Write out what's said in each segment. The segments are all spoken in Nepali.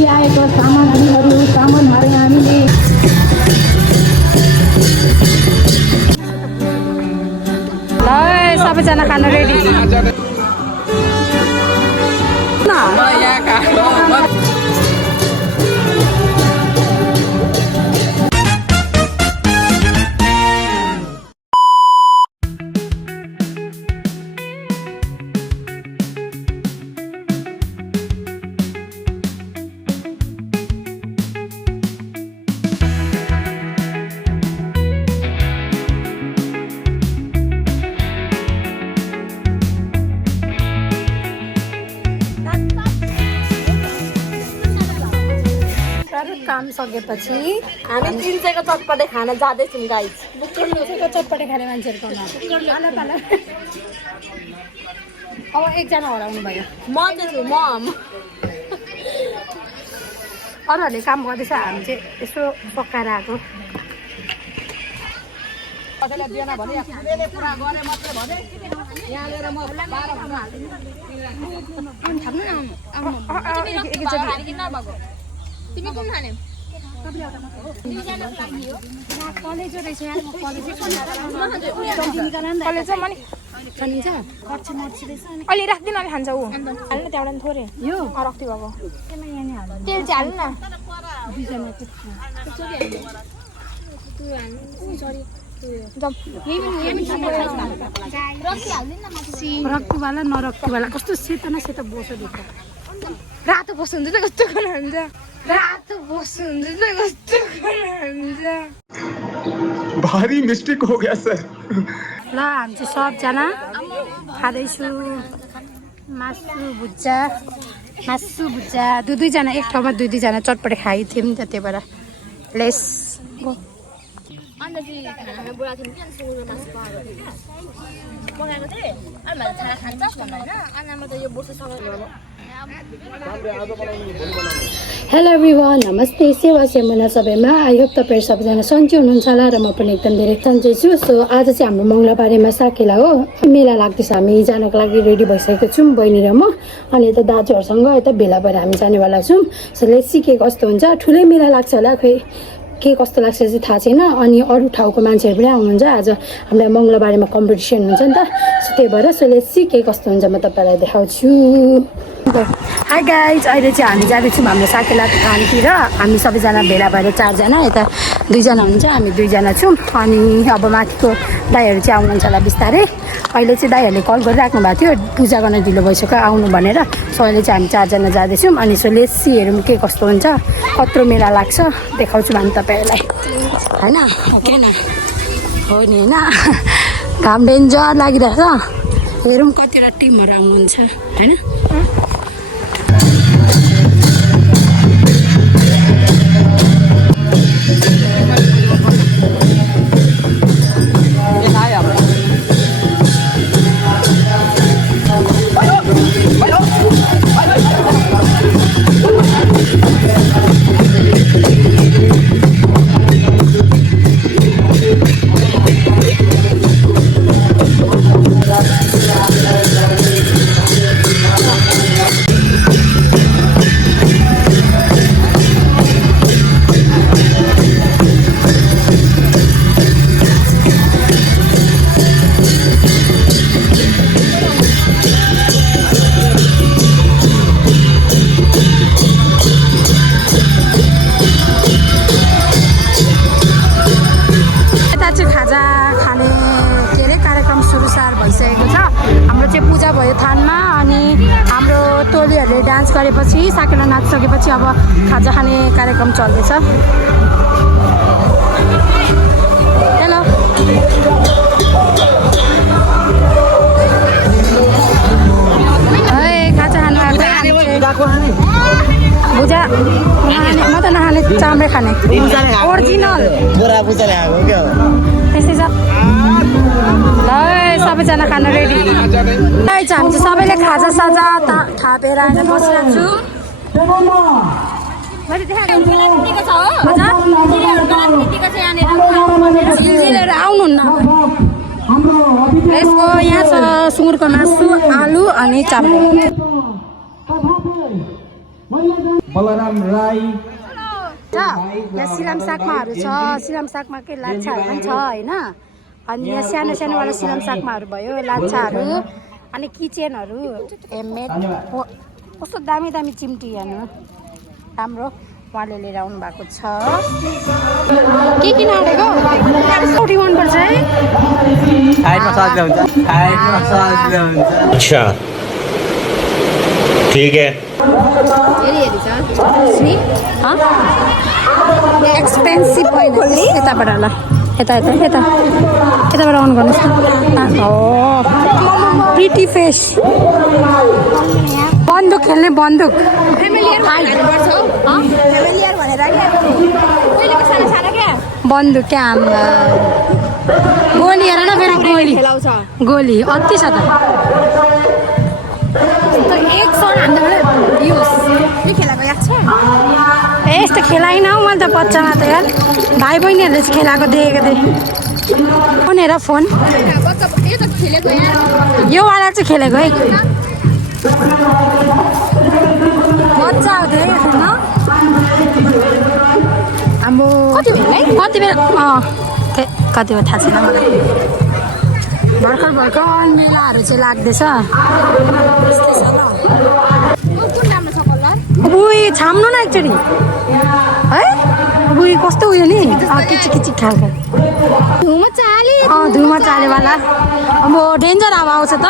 ल्याएको सामानहरू हामीले सबैजना खान रेडी काम सकेपछि हामी 300 को चटपटे खान जाँदैछौँ गाइस। चटपटे खाने मान्छेहरूको अब एकजना हराउनु भयो। म चाहिँ छु, अरूहरूले काम गर्दैछ, हामी चाहिँ यसो पकाएर आएको। तिमी कुन खाने? कलेज रहेछ यार, अलि राख्दिन, अलि खान्छ ऊ हाल्नु त्यहाँबाट थोरै यो राख्थ्यो। अब तेल चाहिँ हाल्नु न। रक्तीवाला नरक्तीवाला कस्तो सेतो न सेतो बोसो देख्छ। रातो बोसो हुन्छ त कस्तो हुन्छ, रातो बोसो हुन्छ त कस्तो हुन्छ। भारी मिस्टेक हो गया सर। ल हामी चाहिँ सबजना खाँदैछु मासु भुजा दुईजना एक ठाउँमा दुईजना चटपटे खाइथ्यौँ नि त, त्यही भएर लेस गो। अन्त चाहिँ खानामा बुढा थियौँ कि अन्त सुँगुरको मासु पकाएको थिएँ। अनि मैले छाना खान्छ भन्नु होइन, अनि म त यो बोसोसँग हेलो एभ्रिवान, नमस्ते, सेवा सेमुना सबैमा। आई होप तपाईँहरू सबैजना सन्चै हुनुहुन्छ होला र म पनि एकदम धेरै सन्चै छु। सो आज चाहिँ हाम्रो मङ्गलबारेमा साकेला हो, मेला लाग्दैछ। हामी जानको लागि रेडी भइसकेको छौँ, बहिनी र म। अनि यता दाजुहरूसँग यता भेला भएर हामी जानेवाला छौँ। सो लेट्स सी के कस्तो हुन्छ। ठुलै मेला लाग्छ होला, खोइ के कस्तो लाग्छ चाहिँ थाहा छैन। अनि अरू ठाउँको मान्छेहरू पनि आउनुहुन्छ। आज हामीलाई मङ्गलबारेमा कम्पिटिसन हुन्छ नि त, सो त्यही भएर सो लेट्स सी के कस्तो हुन्छ म तपाईँलाई देखाउँछु। हाई गाइज, अहिले चाहिँ हामी जाँदैछौँ हाम्रो साकेला खानतिर। हामी सबैजना भेला भएर 4 जना, यता 2 जना हुनुहुन्छ, हामी 2 जना छौँ। अनि अब माथिको दाइहरू चाहिँ आउनुहुन्छ होला बिस्तारै। अहिले चाहिँ दाइहरूले कल गरिराख्नु भएको थियो, पूजा गर्न ढिलो भइसक्यो आउनु भनेर। सो अहिले चाहिँ हामी 4 जना जाँदैछौँ। अनि सो लेट्स सी हेरौँ के कस्तो हुन्छ, कत्रो मेला लाग्छ देखाउँछु हामी तपाईँहरूलाई, होइन? ओके न, हो नि, होइन? घाम डेन्जर लागिरहेछ। हेरौँ कतिवटा टिमहरू आउनुहुन्छ, होइन? डान्स गरेपछि साकेला नाचिसकेपछि अब खाजा खाने कार्यक्रम चल्दैछ। हेलो, खाजा खानु भुजा म त नखाने, चाम्रे खाने ओरिजिनल त्यस्तै छ। ल सबैजना खान रेडी छ। हामी चाहिँ सबैले खाजा साजा थापेर आएर बसिरहेको छु। आउनुहुन्न। यसको यहाँ छ सुँगुरको मासु, आलु अनि चामल। बलराम राई यहाँ सिलाम सागमाहरू छ सिलाम सागमा के लाछाहरू पनि छ होइन अनि यहाँ सानो सानोवाला सिलाम सागमाहरू भयो लाछाहरू अनि किचेनहरू हेममेड कस्तो दामी दामी चिम्टी हेर्नु राम्रो उहाँले लिएर आउनु भएको छ के किन आँटेको कति मनपर्छ है अच्छा ठीक है एक्सपेन्सिभ होइन यताबाट ल यता यता यता यताबाट अन गर्नुहोस् न हो प्रिटी फेस बन्दुक खेल्ने बन्दुक बन्दुक क्या गोली हेर न फेरि गोली गोली अति छ त एक सौ हान्दा ए यस्तो खेलाइन हौ मैले त बच्चामा त यार भाइ बहिनीहरूले चाहिँ खेलाएको देखेको थिएँ फोन हेर फोन योवाला चाहिँ खेलेको है मजा आउँथ्यो है खेल्न अब कति बेला कति बेला थाहा छैन मलाई भर्खर भर्खर मेलाहरू चाहिँ लाग्दैछ अब छाम्नु न एकचोटि है अब कस्तो उयो नि किचिक किचिक खालको धुमा चालेवाला अब डेन्जर हावा आउँछ त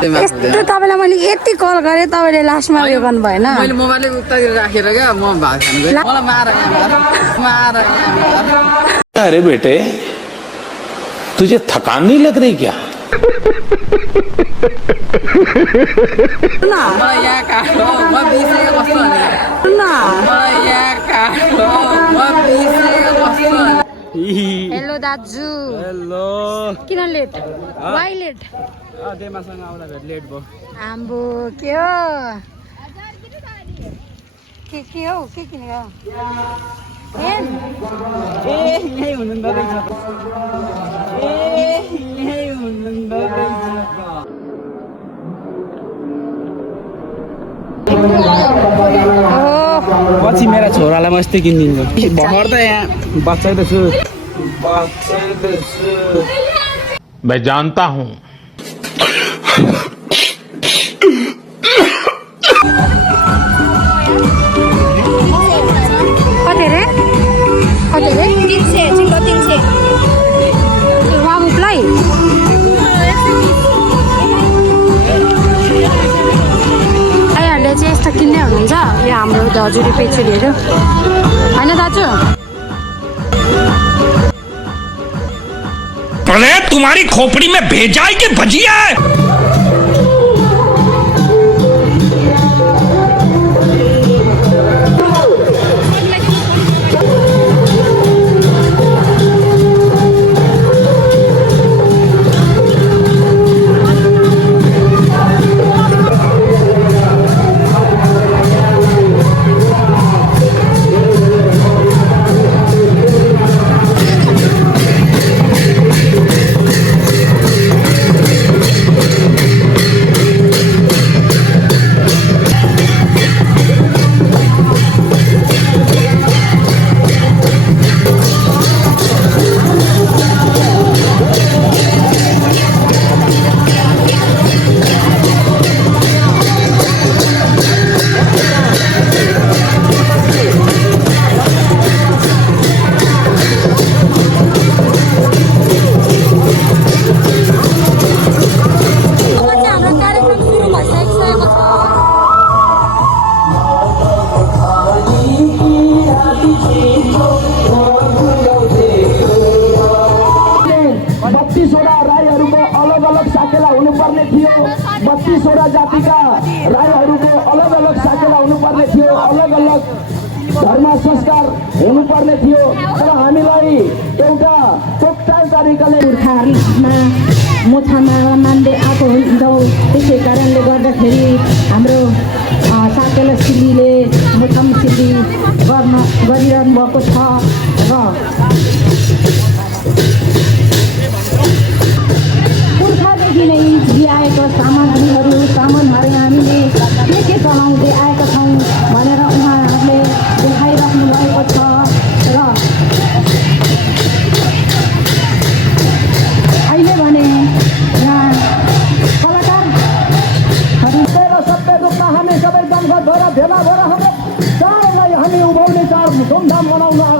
यस्तो तपाईँलाई मैले यति कल गरेँ तपाईँले लास्टमा उयो गर्नु भएन मैले मोबाइल उता राखेर क्या म भात खानु गएँ मलाई मार अरे बेटे तुझे थकान नहीं लग रही क्या मलाई यहाँ काट्यो म बिर्सेको कस्तो मलाई यहाँ काट्यो म बिर्सेको कस्तो हेलो दाजु हेलो किन लेट वाइ लेट देमासँग आउँदा लेट भयो आम्बो के हो के हो के किनेको पेन ए यही हुनुहुँदो रहेछ ए यही हुनुहुँदो रहेछ पछि मेरा छोरालाई म यस्तै किनिदिन्छु भर्खर त यहाँ बच्चाइदिन्छु मैं जानता हूँ कति रे 300 चिल्लो 300 बाबुलाई आइहरूले चाहिँ यस्तो किन्ने हुनुहुन्छ यो हाम्रो हजुरी पेचुरीहरू होइन दाजु अरे तुम्हारी खोपड़ी में भेजा है कि भजिया है धर्म संस्कार हुनुपर्ने थियो तर हामीलाई एउटा टोकटाल तरिकाले पुर्खाहरूमा मोछामा मान्दै आएको हुन्छौँ त्यसै कारणले गर्दाखेरि हाम्रो साकेला सिल्लीले मोछाम सिल्ली गरिरहनु भएको छ र पुर्खादेखि नै ल्याएको सामानहरू हामीले के चलाउँदै आएका छौँ भनेर उहाँहरूले देखाइराख्नु भएको छ र अहिले भने यहाँ कलाकारहरू सबै रूपमा हामी सबै दमघट भएर भेला भएर हाम्रो चाडलाई हामी उभाउने चाड धुमधाम मनाउन